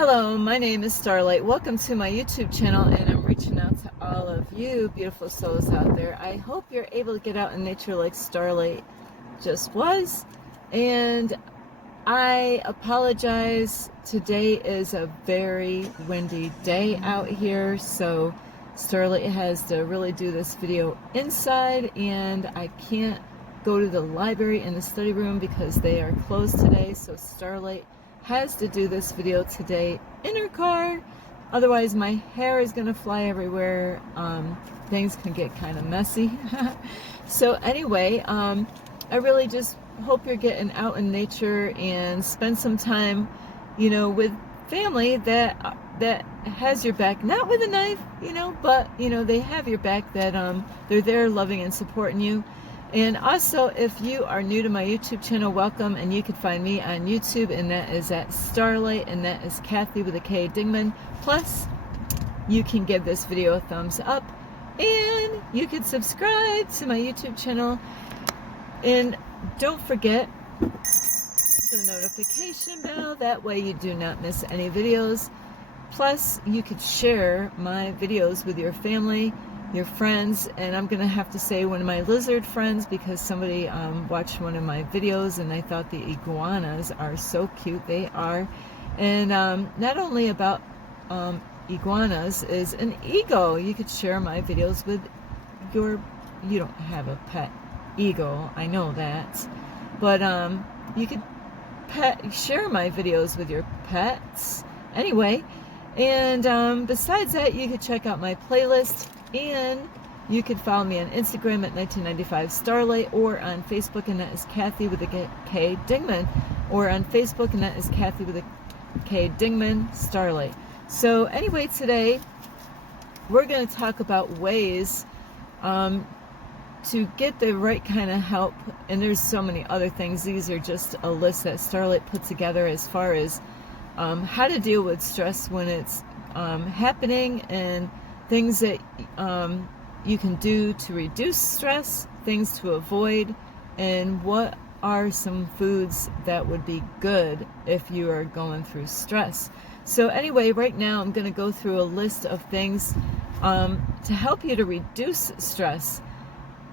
Hello, my name is Starlight. Welcome to my YouTube channel, and I'm reaching out to all of you beautiful souls out there. I hope you're able to get out in nature like Starlight just was. And I apologize. Today is a very windy day out here, so Starlight has to really do this video inside, and I can't go to the library and the study room because they are closed today. So Starlight has to do this video today in her car. Otherwise my hair is gonna fly everywhere. Things can get kind of messy. So anyway, I really just hope you're getting out in nature and spend some time, with family that has your back, not with a knife, but they have your back, that they're there loving and supporting you. And also, if you are new to my YouTube channel, welcome, and you can find me on YouTube, and that is at Starlight, and that is Kathy with a K Dingman. Plus, you can give this video a thumbs up, and you can subscribe to my YouTube channel, and don't forget the notification bell, that way you do not miss any videos. Plus, you could share my videos with your family, your friends, and I'm gonna have to say one of my lizard friends, because somebody watched one of my videos and they thought the iguanas are so cute. They are. And not only about iguanas is an eagle. You could share my videos with you don't have a pet eagle, I know that, but you could share my videos with your pets anyway. And besides that, you could check out my playlist, and you can follow me on Instagram at 1995 Starlight, or on Facebook, and that is Kathy with a K Dingman, or on Facebook, and that is Kathy with a K Dingman Starlight. So anyway, today we're going to talk about ways to get the right kind of help, and there's so many other things. These are just a list that Starlight put together as far as how to deal with stress when it's happening, and things that you can do to reduce stress, things to avoid, and what are some foods that would be good if you are going through stress. So anyway, right now I'm going to go through a list of things to help you to reduce stress.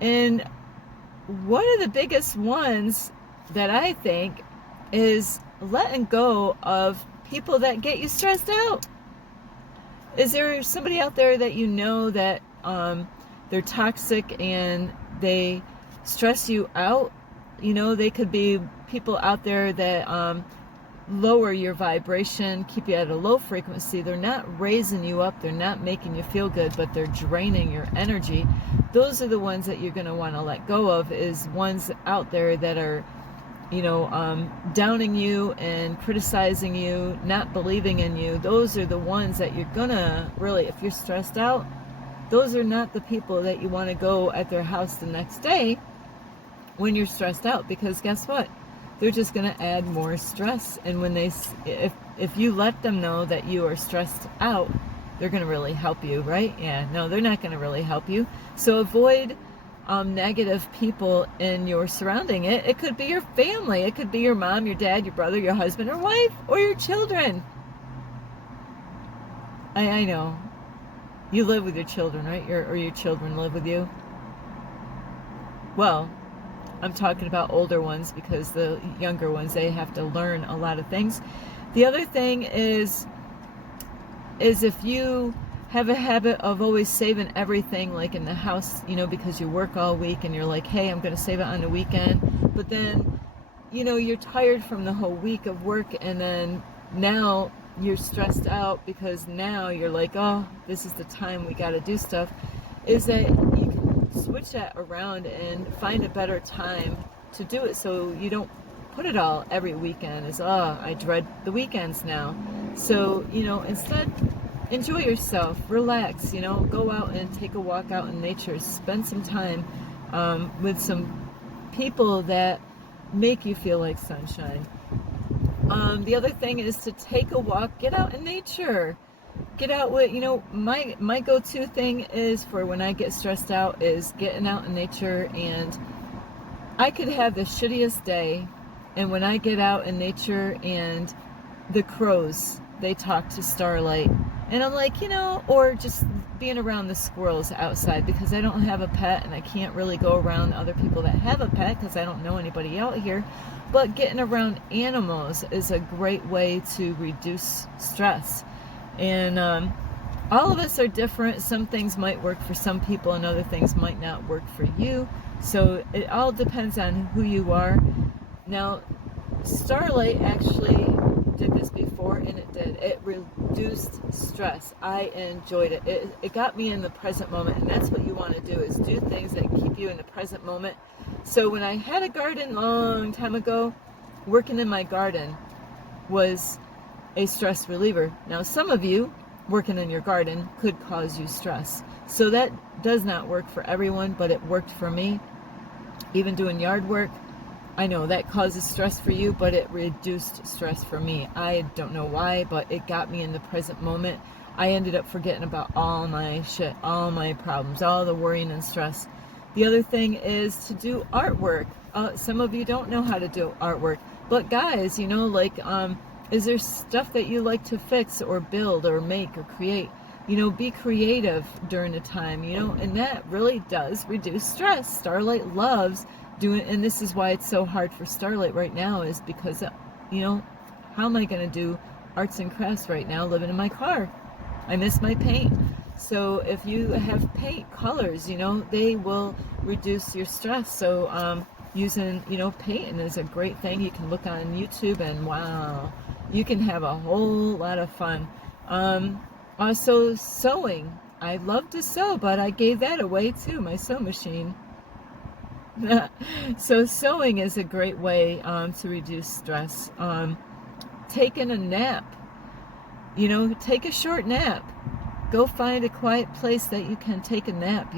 And one of the biggest ones that I think is letting go of people that get you stressed out. Is there somebody out there that you know that they're toxic and they stress you out? They could be people out there that lower your vibration, keep you at a low frequency. They're not raising you up, they're not making you feel good, but they're draining your energy. Those are the ones that you're going to want to let go of, is ones out there that are downing you and criticizing you, not believing in you. Those are the ones that you're gonna really, if you're stressed out, those are not the people that you want to go at their house the next day when you're stressed out, because guess what? They're just gonna add more stress. And when if you let them know that you are stressed out, they're gonna really help you, right? Yeah, no, they're not gonna really help you. So avoid negative people in your surrounding. It could be your family, it could be your mom, your dad, your brother, your husband or wife, or your children. I know you live with your children, right? Or your children live with you. Well, I'm talking about older ones, because the younger ones, they have to learn a lot of things. The other thing is if you have a habit of always saving everything, like in the house, because you work all week and you're like, hey, I'm going to save it on the weekend. But then, you're tired from the whole week of work, and then now you're stressed out because now you're like, oh, this is the time we got to do stuff. Is that you can switch that around and find a better time to do it, so you don't put it all every weekend as, oh, I dread the weekends now. So, instead, enjoy yourself, relax, go out and take a walk out in nature, spend some time with some people that make you feel like sunshine. The other thing is to take a walk, get out in nature, get out with, my go-to thing is for when I get stressed out is getting out in nature. And I could have the shittiest day, and when I get out in nature and the crows they talk to Starlight. And I'm like, or just being around the squirrels outside, because I don't have a pet and I can't really go around other people that have a pet because I don't know anybody out here. But getting around animals is a great way to reduce stress. And all of us are different. Some things might work for some people and other things might not work for you. So it all depends on who you are. Now, Starlight actually did this before, and it reduced stress. I enjoyed it. It got me in the present moment, and that's what you want to do, is do things that keep you in the present moment. So when I had a garden long time ago, working in my garden was a stress reliever. Now, some of you working in your garden could cause you stress, so that does not work for everyone, but it worked for me. Even doing yard work, I know that causes stress for you, but it reduced stress for me. I don't know why, but it got me in the present moment. I ended up forgetting about all my shit, all my problems, all the worrying and stress. The other thing is to do artwork. Some of you don't know how to do artwork, but guys, is there stuff that you like to fix or build or make or create? Be creative during the time, and that really does reduce stress. Starlight loves doing, and this is why it's so hard for Starlight right now, is because, how am I going to do arts and crafts right now living in my car? I miss my paint. So if you have paint colors, they will reduce your stress. So using, painting is a great thing. You can look on YouTube and wow, you can have a whole lot of fun. Also sewing. I love to sew, but I gave that away too, my sew machine. So sewing is a great way to reduce stress. Taking a nap, take a short nap. Go find a quiet place that you can take a nap,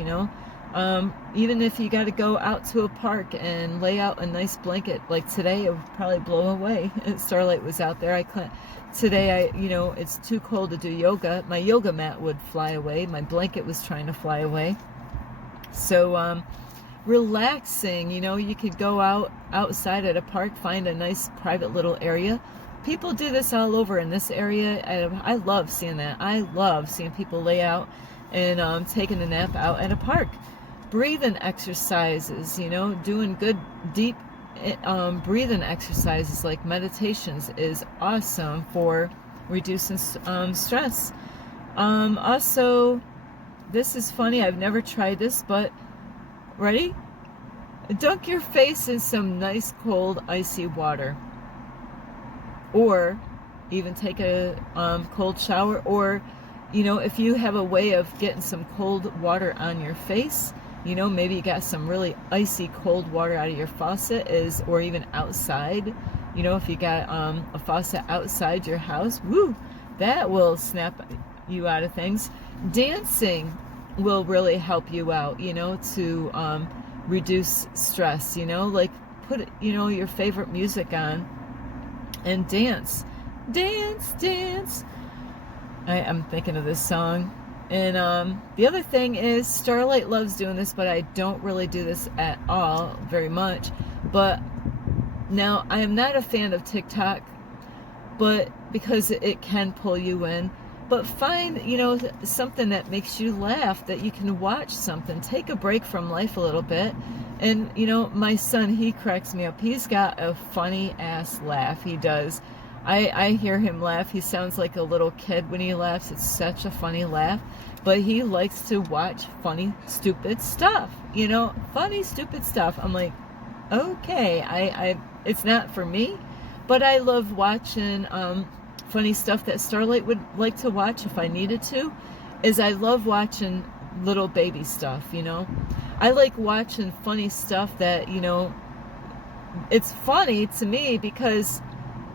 even if you got to go out to a park and lay out a nice blanket. Like today, it would probably blow away. Starlight was out there. Today, it's too cold to do yoga. My yoga mat would fly away. My blanket was trying to fly away. So, relaxing, you could go outside at a park, find a nice private little area. People do this all over in this area. I love seeing that. I love seeing people lay out and taking a nap out at a park. Breathing exercises, doing good deep breathing exercises like meditations is awesome for reducing stress. Also, this is funny. I've never tried this, but ready? Dunk your face in some nice cold icy water, or even take a cold shower, or if you have a way of getting some cold water on your face, maybe you got some really icy cold water out of your faucet, or even outside, if you got a faucet outside your house, woo, that will snap you out of things. Dancing will really help you out, to reduce stress, like put, your favorite music on and dance. I'm thinking of this song. And the other thing is, Starlight loves doing this, but I don't really do this at all very much. But now, I am not a fan of TikTok, but because it can pull you in. But find, something that makes you laugh, that you can watch something. Take a break from life a little bit. And, my son, he cracks me up. He's got a funny ass laugh. He does. I hear him laugh. He sounds like a little kid when he laughs. It's such a funny laugh. But he likes to watch funny, stupid stuff. Funny, stupid stuff. I'm like, okay, it's not for me. But I love watching funny stuff that Starlight would like to watch if I needed to. I love watching little baby stuff, I like watching funny stuff that, it's funny to me because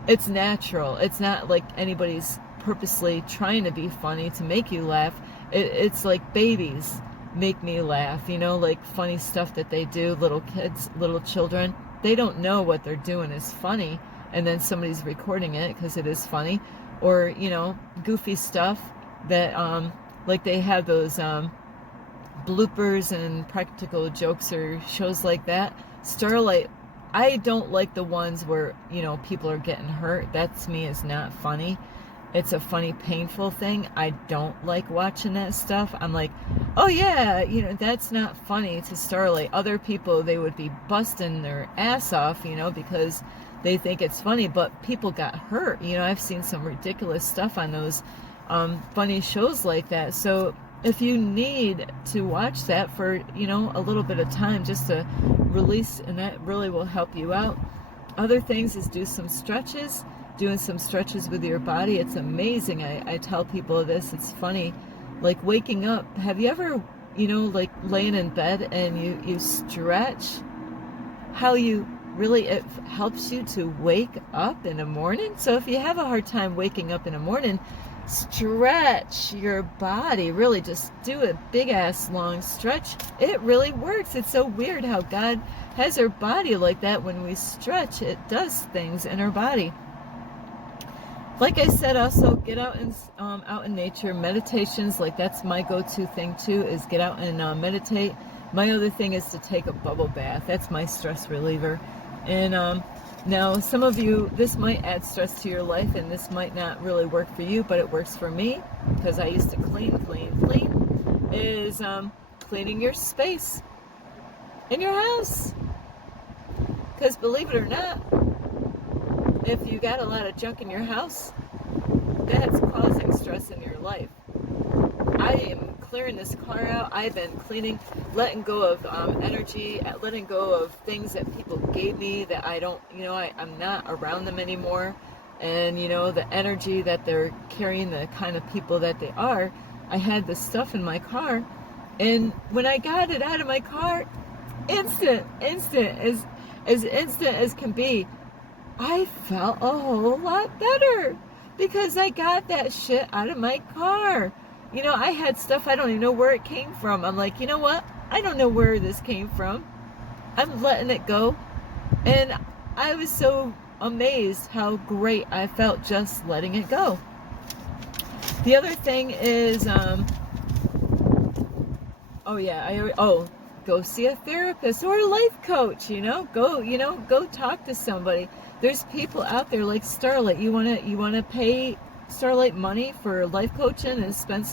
it's natural. It's not like anybody's purposely trying to be funny to make you laugh. It's like babies make me laugh, like funny stuff that they do, little kids, little children. They don't know what they're doing is funny, and then somebody's recording it because it is funny. Or, goofy stuff that, like they have those bloopers and practical jokes or shows like that. Starlight, I don't like the ones where, people are getting hurt. That to me is not funny. it's a funny, painful thing. I don't like watching that stuff. I'm like, oh yeah, you know, that's not funny to Starlight. Other people, they would be busting their ass off, you know, because they think it's funny, but people got hurt. You know, I've seen some ridiculous stuff on those funny shows like that. So if you need to watch that for, you know, a little bit of time just to release, and that really will help you out. Other things is do some stretches. Doing some stretches with your body, it's amazing. I tell people this, it's funny, like waking up. Have you ever, you know, like laying in bed and you stretch, how you really, it helps you to wake up in the morning. So if you have a hard time waking up in the morning, stretch your body. Really just do a big ass long stretch. It really works. It's so weird how God has our body like that. When we stretch, it does things in our body. Like I said, also get out in nature. Meditations, like that's my go-to thing too, is get out and meditate. My other thing is to take a bubble bath. That's my stress reliever. And now some of you, this might add stress to your life, and this might not really work for you, but it works for me because I used to clean. Is cleaning your space in your house. Because believe it or not, if you got a lot of junk in your house, that's causing stress in your life. I am clearing this car out. I've been cleaning, letting go of energy, letting go of things that people gave me that I don't, you know, I'm not around them anymore. And, you know, the energy that they're carrying, the kind of people that they are. I had this stuff in my car, and when I got it out of my car, instant, as instant as can be, I felt a whole lot better because I got that shit out of my car. You know, I had stuff, I don't even know where it came from. I'm like, you know what? I don't know where this came from. I'm letting it go. And I was so amazed how great I felt just letting it go. The other thing is, go see a therapist or a life coach, you know, go talk to somebody. There's people out there like Starlight. You wanna pay Starlight money for life coaching and spend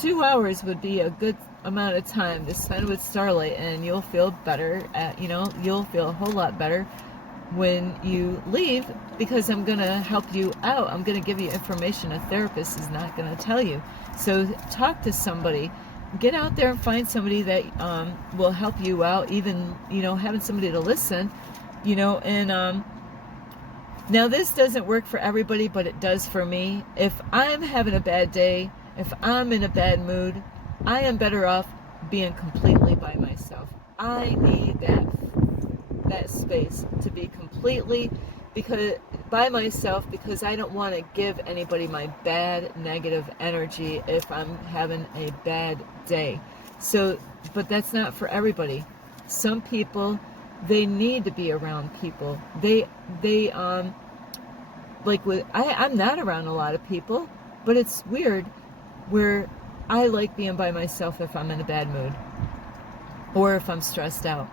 2 hours would be a good amount of time to spend with Starlight, and you'll feel better you'll feel a whole lot better when you leave, because I'm gonna help you out. I'm gonna give you information a therapist is not gonna tell you. So talk to somebody. Get out there and find somebody that will help you out, even, you know, having somebody to listen, you know. And now this doesn't work for everybody, but it does for me. If I'm having a bad day, if I'm in a bad mood, I am better off being completely by myself. I need that space to be completely by myself, because I don't want to give anybody my bad negative energy if I'm having a bad day. So, but that's not for everybody. Some people, they need to be around people. I'm not around a lot of people, but it's weird where I like being by myself if I'm in a bad mood or if I'm stressed out.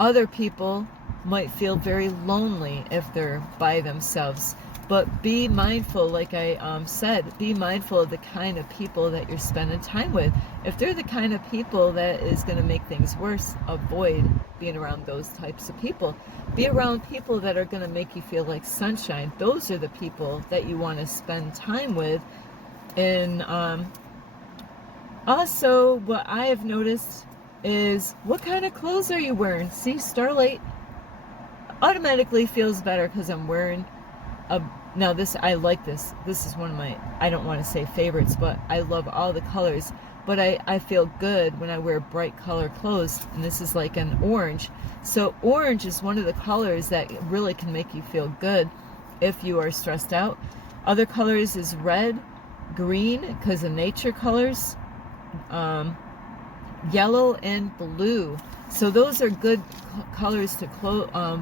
Other people might feel very lonely if they're by themselves, but be mindful, like I said, be mindful of the kind of people that you're spending time with. If they're the kind of people that is going to make things worse, avoid being around those types of people. Be around people that are going to make you feel like sunshine. Those are the people that you want to spend time with. And also, what I have noticed is, what kind of clothes are you wearing? See, Starlight automatically feels better because I'm wearing now this, I like this. This is one of my, I don't want to say favorites, but I love all the colors. But I feel good when I wear bright color clothes, and this is like an orange. So orange is one of the colors that really can make you feel good if you are stressed out. Other colors is red, green, because of nature colors, yellow and blue. So those are good colors to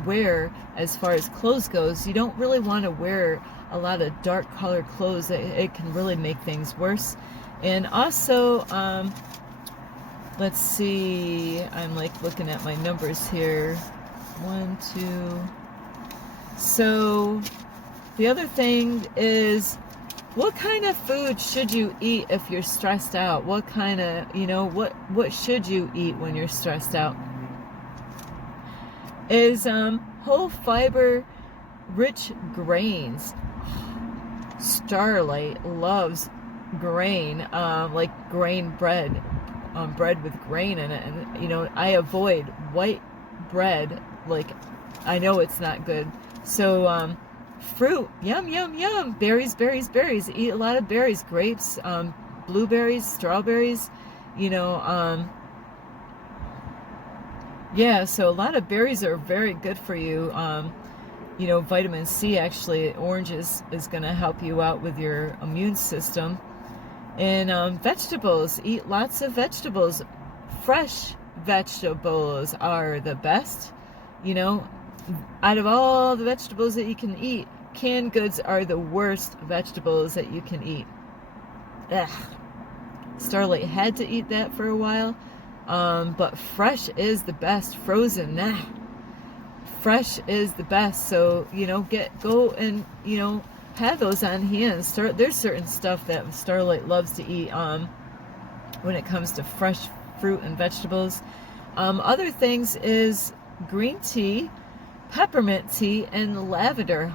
wear as far as clothes goes. You don't really want to wear a lot of dark colored clothes. It can really make things worse. And also, let's see, I'm like looking at my numbers here. 1, 2. So the other thing is, What kind of food should you eat if you're stressed out? What kind of, what should you eat when you're stressed out? Is whole fiber rich grains. Starlight loves grain, like grain bread, bread with grain in it. And, I avoid white bread. Like, I know it's not good. So, fruit, yum, yum, yum. Berries, berries, berries. Eat a lot of berries. Grapes, blueberries, strawberries, yeah, so a lot of berries are very good for you. Vitamin C, actually, oranges is going to help you out with your immune system. And vegetables, eat lots of vegetables. Fresh vegetables are the best. Out of all the vegetables that you can eat, canned goods are the worst vegetables that you can eat. Ugh. Starlight had to eat that for a while. But fresh is the best. Frozen, nah. Fresh is the best. So, go and, have those on hand. There's certain stuff that Starlight loves to eat, when it comes to fresh fruit and vegetables. Other things is green tea, peppermint tea, and lavender.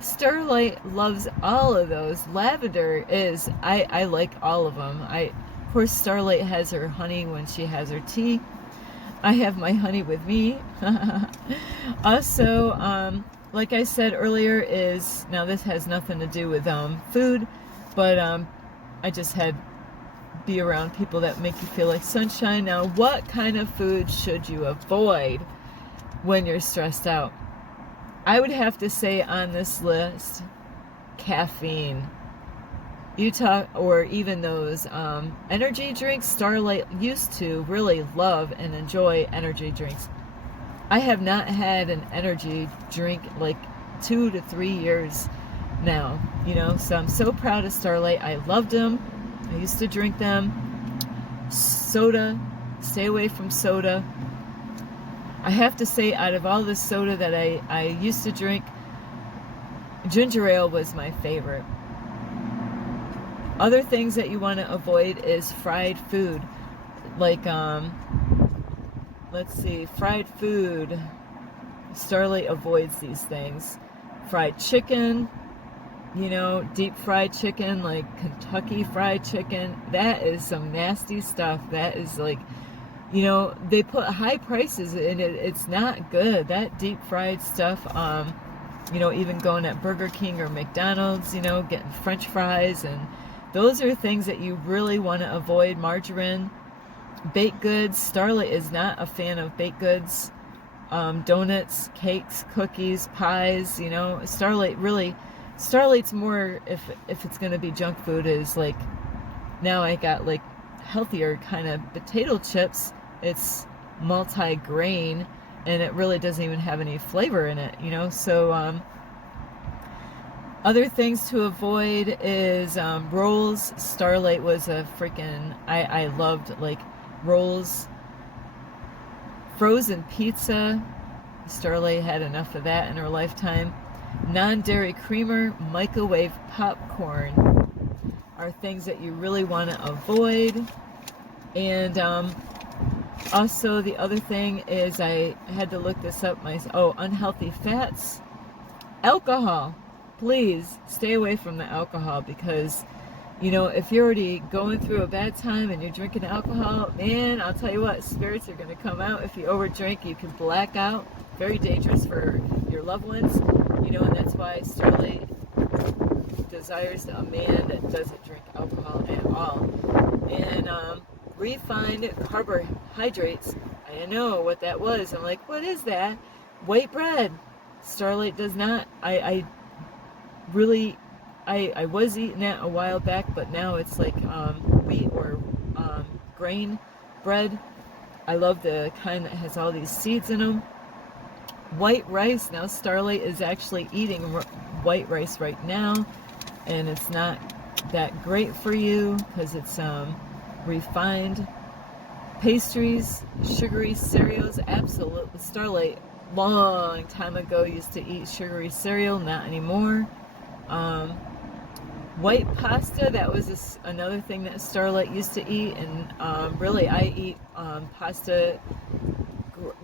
Starlight loves all of those. Lavender is, I like all of them. Of course, Starlight has her honey when she has her tea. I have my honey with me. Also, like I said earlier, now this has nothing to do with food, but I just had be around people that make you feel like sunshine. Now, what kind of food should you avoid when you're stressed out? I would have to say on this list, caffeine. Or even those energy drinks. Starlight used to really love and enjoy energy drinks. I have not had an energy drink like 2 to 3 years now, so I'm so proud of Starlight. I loved them. I used to drink them. Soda, stay away from soda. I have to say, out of all the soda that I used to drink, ginger ale was my favorite. Other things that you want to avoid is fried food. Like, let's see, fried food. Starlight avoids these things. Fried chicken, deep fried chicken, like Kentucky fried chicken. That is some nasty stuff. That is like, they put high prices in it. It's not good. That deep fried stuff, even going at Burger King or McDonald's, getting French fries, and those are things that you really want to avoid. Margarine, baked goods. Starlight is not a fan of baked goods. Donuts, cakes, cookies, pies. Starlight's more, if it's going to be junk food, is like, now I got like healthier kind of potato chips. It's multi-grain, and it really doesn't even have any flavor in it, so other things to avoid is rolls. Starlight was a freaking, I loved like rolls. Frozen pizza. Starlight had enough of that in her lifetime. Non-dairy creamer, microwave popcorn are things that you really want to avoid. And also the other thing is, I had to look this up unhealthy fats. Alcohol. Please stay away from the alcohol, because if you're already going through a bad time and you're drinking alcohol, man, I'll tell you what, spirits are going to come out. If you overdrink, you can black out. Very dangerous for your loved ones, and that's why Starlight desires a man that doesn't drink alcohol at all. And refined carbohydrates, I know what that was. I'm like, what is that? White bread. Starlight does not. I was eating that a while back, but now it's like wheat or grain bread. I love the kind that has all these seeds in them. White rice. Now Starlight is actually eating white rice right now, and it's not that great for you because it's refined. Pastries, sugary cereals, absolutely. Starlight long time ago used to eat sugary cereal, not anymore. white pasta, that was another thing that Starlight used to eat. And really, I eat pasta,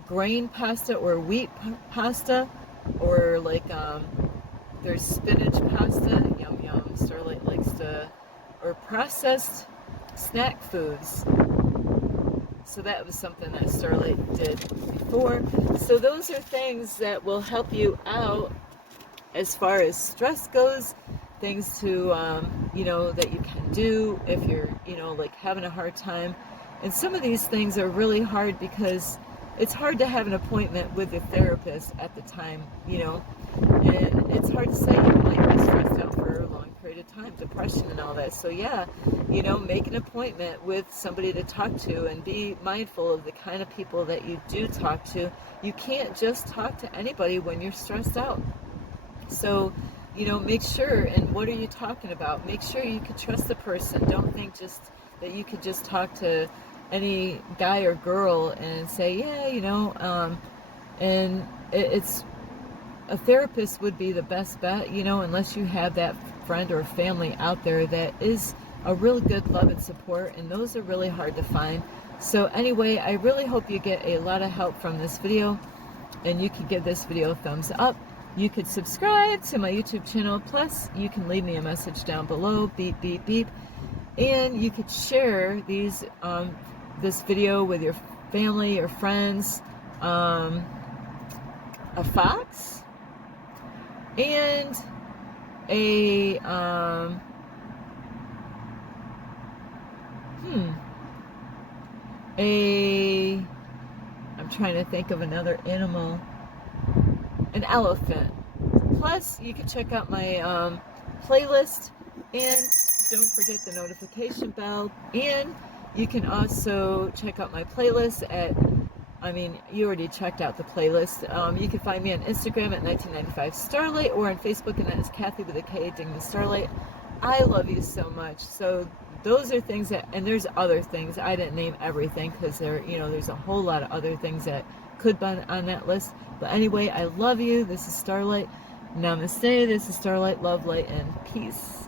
grain pasta or wheat pasta, or like there's spinach pasta. Yum yum. Starlight likes to, or processed snack foods. So that was something that Starlight did before. So those are things that will help you out as far as stress goes, things to, that you can do if you're, like having a hard time. And some of these things are really hard because it's hard to have an appointment with a therapist at the time, and it's hard to say you might be stressed out for a long period of time, depression and all that. So yeah, make an appointment with somebody to talk to, and be mindful of the kind of people that you do talk to. You can't just talk to anybody when you're stressed out. So, make sure, and what are you talking about? Make sure you can trust the person. Don't think just that you could just talk to any guy or girl and say, yeah, and it's, a therapist would be the best bet, unless you have that friend or family out there that is a real good love and support, and those are really hard to find. So anyway, I really hope you get a lot of help from this video, and you can give this video a thumbs up. You could subscribe to my YouTube channel, plus you can leave me a message down below, beep, beep, beep, and you could share this video with your family or friends. A fox and I'm trying to think of another animal. An elephant. Plus, you can check out my playlist, and don't forget the notification bell. And you can also check out my playlist you already checked out the playlist. You can find me on Instagram at 1995 Starlight, or on Facebook, and that is Kathy with a K, Ding the Starlight. I love you so much. So those are things that, and there's other things. I didn't name everything because there's a whole lot of other things that could be on that list. But anyway, I love you. This is Starlight. Namaste. This is Starlight. Love, light, and peace.